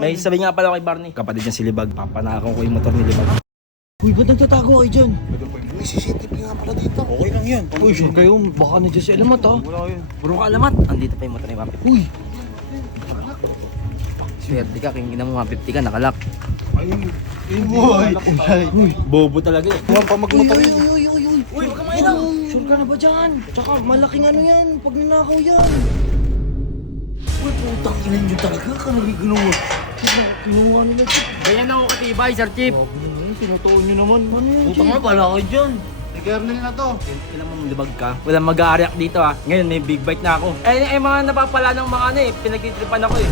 may sabi nga pala kay Barney. Kapatid niya si Libag. Papanakon ko yung motor ni Libag. Uy, ba't nagtatago kayo dyan? May CCTV nga pala dito. Okay lang yan. Uy, sure kayo. Baka nandiyan si Alamat ha. Wala yun. Bro ka Alamat. Andito pa yung motor ni Mapit. Uy! Swerte ka, kingin mo 150 ka, nakalak. Ayun. Uy, bobo talaga eh. Huwag pa magmotor yun. Uy, wag ka mainam! Sure ka na ba dyan? Tsaka malaking ano yan, pag nanakaw yan. Uy, putang ina nyo talaga ka nagiginawa. Kinuha nila Chip. Ganyan ako katibay, Sir Chip. Tinutuon nyo naman. Ano yan, Putang Chip? na pala ako dyan. May kernel na to. Kailan mo libag ka? Walang mag-a-react dito ha. Ngayon may big bite na ako. Eh mga napapala ng mga ano eh. Pinagtitripan ako eh.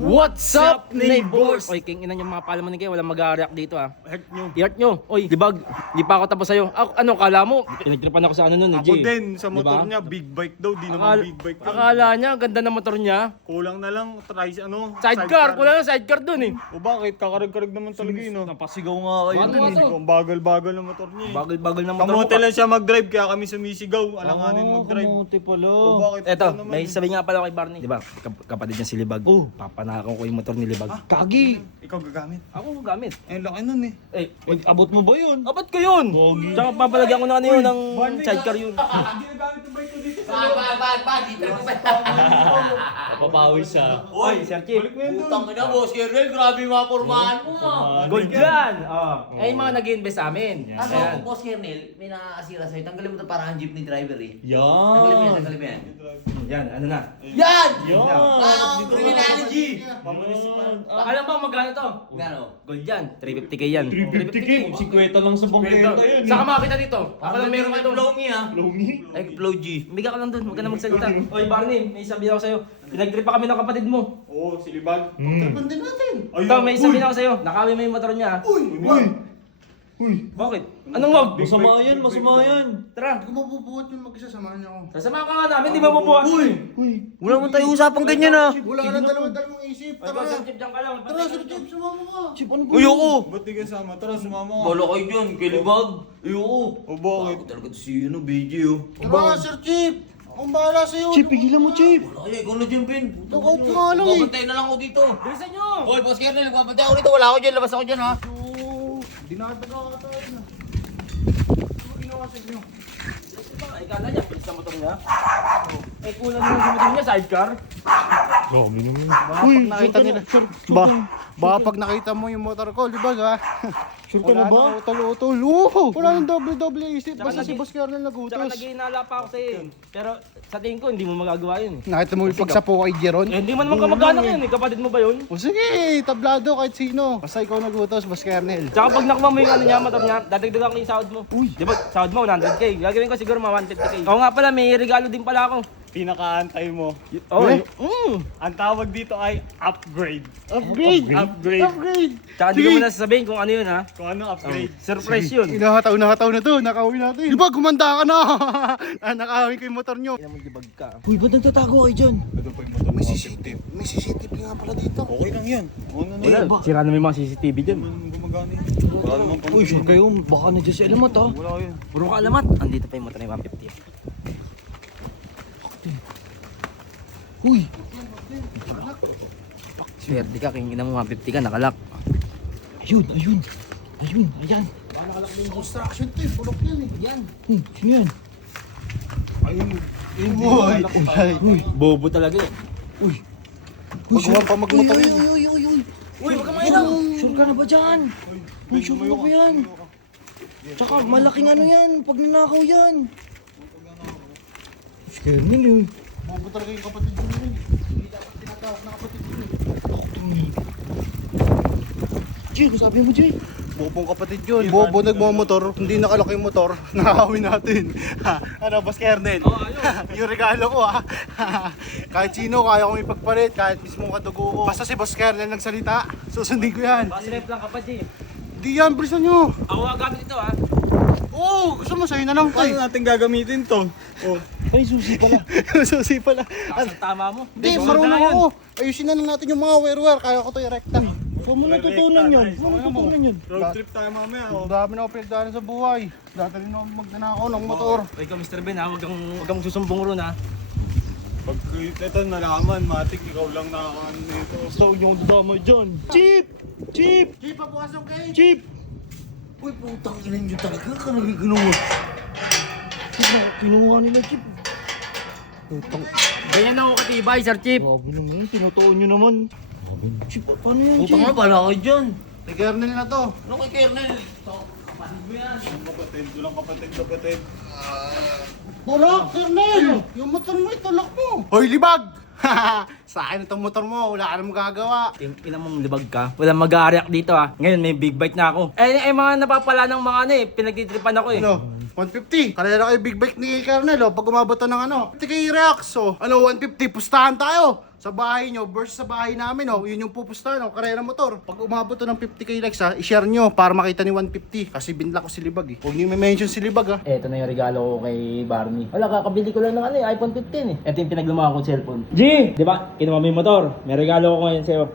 What's up, neighbors? Oy, king ina yung mga palaman kayo, walang mag-a-react dito ah. Heart nyo. I-heart nyo. Oy, libag, di pa ako tapos sa'yo. Ano, kala mo? Pinagtripan ako sa ano nun, Ako Jay. din, sa motor Diba? niya, big bike daw. Di naman Akala, big bike yun. akala niya, ganda ng motor niya. Kulang na lang, try ano. Sidecar, wala na sidecar dun eh. O bakit? Kakarag-karag naman talaga yun. No? Napasigaw nga kayo Bato, dun eh. bato. Ang bagal-bagal ng motor niya. Bagal-bagal ng motor Kamote ko. lang siya mag-drive, kaya kami sumisigaw. Alanganin mag-drive. Kamote pala. O bakit? Eto, Ito naman may eh. sabi nga pala kay Barney. Di ba, kapatid niya si Libag. Oh. Papanakon ko yung motor ni Libag. Kagi. Ikaw gagamit. Ako gamit. Eh, laki nun eh. Eh, Abot mo ba yun? abat ko yun! Tsaka papalagyan ko na ano yun ng sidecar yun. Papawis siya. Oy, Sir Chip. Putang ina, boss Kernel, grabe yung mga pormahan mo ah. Gold yan! Oh. Eh, yung mga nag-invest sa amin. Kaso, Ayan. boss Kernel, may nakakasira sa'yo. Tanggalin mo ito para ang jeepney driver eh. Tanggalin mo yan, Yan. tanggalin mo yan. Yan, ano na. Yan! Yan. Ang criminology! Alam mo magkano to? Gano? Gold yan. 350k yan. 350k. 50 lang sa bangketa yan. Saka makita dito. Ako lang meron may ito. flow me ah. Ay, Flow G. Biga ka lang dun. Huwag ka na magsalita. Oy, Barney, may sabi ako sa'yo. Pinag-trip pa kami ng kapatid mo. Oo, si Libag. Hmm. Din natin. Ito, may sabi ako sa'yo. Nakawin mo yung motor niya. Uy. Bakit? Anong wag? Masama yan, masama yan. Tara. Hindi ko mabubuhat yung mag-isa, samahan niyo ako. Kasama ka nga namin, di ba mabuhat? Uy! Wala mo tayo usapang ganyan ah. Wala ka ng dalawang isip, Ay, tara. Sir Chip, dyan ka lang. Tara, Sir Jeep, sumama ka. Chip, ano ba? Ayoko! Ba't di ka sama? Tara, sumama ka. Bala kayo dyan, kilibag. Ayoko. O bakit? Ako talaga si ano, BJ oh. Tara, Sir Jeep. Akong bahala sa'yo. Chip, pigilan mo, Chip. Wala kaya, ikaw na dyan, Pin. Lookout ka nga lang eh. Babantay na lang ako dito. Bilisan nyo! Hoy, boss Kernel, babantay ako dito. Wala ako dyan, labas ako dyan ha. Dinadaga ka tayo na. Ay, kala niya, pilis sa motor niya. Eh, kulang naman sa motor niya, sidecar. Grabe naman. Baka pag nakita nila. Baka pag nakita mo yung motor ko, di ba ga? Sure ka na ba? Utol-utol. Oo! Wala nang doble-doble isip. Tsaka Basta si nag- Boss Kernel Tsaka nagutos. nag-iinala pa ako sa'yo. Pero sa tingin ko, hindi mo magagawa yun. Nakita mo yung pagsapo kay Jeron? Eh, hindi mo naman kamag-anak yun eh. Kapatid mo ba yun? O sige, tablado kahit sino. Basta ikaw nagutos, Boss Kernel. Tsaka pag nakuha mo yung ano niya, motor niya, dadagdagan ko yung sahod mo. Uy! Di ba, sahod mo 100k. Gagawin ko siguro mga 150k. Oo nga pala, may regalo din pala ako. Pinakaantay mo. Oh, Eh? Ang tawag dito ay upgrade. Upgrade! Upgrade. Upgrade! Tsaka hindi ko muna sasabihin kung ano yun ha. Kung ano upgrade. Surprise yun. Inahataw na hataw na to, nakauwi natin. Di ba, gumanda ka na? Nakawin ko yung motor nyo. Kaya mo libag ka. Uy, ba't nagtatago kayo dyan? Ito pa yung motor. May CCTV. May CCTV nga pala dito. Okay lang yan. Ano na Wala, yan? sira na may mga CCTV dyan. Naman gumagana yun. Wala naman pang Uy, sure kayo. Baka nandiyan si Alamat ha. Wala yun. Bro ka alamat. Andito pa yung motor na 150. Uy. Swerte ka, kingin mo 150 ka, nakalak. Ayun, ayun. Ayun, ayan. Construction to, pulok yan eh. Yan. Sino yan? Ayun. Uy. Bobo talaga eh. Uy. Huwag pa magmotor yun. Uy, wag ka mainam! Sure ka na ba dyan? Uy, sure ka ba yan? Tsaka malaking ano yan, pag nanakaw yan. Si Kernel yun. Bobo talaga yung kapatid mo yun. Hindi dapat tinatawag na kapatid mo. Jay, kung sabi mo, Jay. Bobong kapatid yun. Bobo nagmamotor, hindi nakalaki yung motor, nakakawin natin. Ano, Boss Kernel? Yung regalo ko ha. Kahit sino, kaya kong ipagpalit, kahit mismo kadugo ko. Basta si Boss Kernel nagsalita, susundin ko yan. Pasilip lang kapatid. Di yan, bilisan nyo. Ako nga gamit ito ha. Oo, gusto mo sa'yo na lang to Paano eh. natin gagamitin to? Oh. Ay, susi pala. Susi pala. Ang tama mo. Hindi, marunong ako. Ayusin na lang natin yung mga wear-wear, kaya ko to i-recta. Saan mo natutunan yan? Saan mo natutunan yan? Road trip tayo mamaya. Ang Oh. dami na ako pinagdaanan sa buhay. Dati rin ako magnanakaw ng motor. Ikaw Mr. Ben ha, huwag kang susumbong ron ha. Pag ito nalaman, matik, ikaw lang nakakaano nito. Basta huwag niyo akong dadamay dyan. Chip! Chip! Chip, pabukas ang cage! Chip! Uy, putang ina nyo talaga ka nagiginawa. Kinuha nila, Chip. Putang. Ganyan ako katibay, Sir Chip. Grabe naman yun. Tinutuon nyo naman. Chip, paano yan, Putang Chip? nga, bala kayo dyan. Kay Kernel na to. Ano kay Kernel? Kapatid mo yan. Kapatid, walang kapatid. Tulak, Kernel! Yung motor mo, itulak mo! Hoy, libag! Sa akin itong motor mo, wala ka na magagawa. Ina mong libag ka. Walang mag-react dito ah. Ngayon may big bike na ako. Mga napapala ng mga ano eh. Pinagtitripan ako eh. Ano? 150. Kanila kayo big bike ni Kernel, oh. Pag umabot to ng ano, 50k reacts, oh. Ano, 150, pustahan tayo. Sa bahay nyo versus sa bahay namin, oh. Yun yung pupustahan, oh. Karera motor. Pag umabot to ng 50k likes, ha, i-share nyo para makita ni 150. Kasi binla ko si Libag, eh. Huwag nyo mention si Libag, ha. Eto na yung regalo ko kay Barney. Wala, kakabili ko lang ng iPhone 15 eh. Ito yung pinaglumahan kong cellphone. G! Di ba? Kinuha mo yung motor. May regalo ko ngayon sa'yo.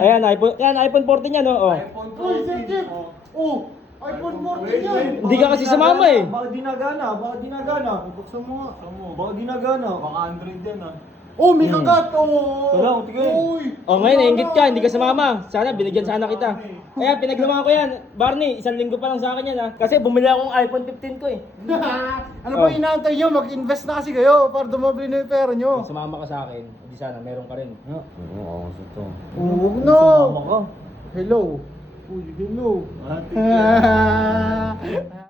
Ayan, iPhone 14 yan, oh. iPhone 14. Oh, iPhone 14 yan. Hindi ka kasi sumama eh. Baka di nagana. Buksan mo nga. Baka di nagana. Baka Android yan ah. Oh, may kagat, oh. Wala, tigil. Uy. Oh, ngayon, nainggit ka, hindi ka sumama. Sana, binigyan sana kita. Kaya, pinaglumahan ko yan. Barney, 1 linggo pa lang sa akin yan ha. Kasi bumili akong iPhone 15 ko eh. Ano ba inaantay nyo? Mag-invest na kasi kayo para dumoble na yung pera nyo. Kung sumama ka sa akin, hindi sana, meron ka rin. Oo, ito. Huwag na. Sumama ka. Hello. Uy, hello.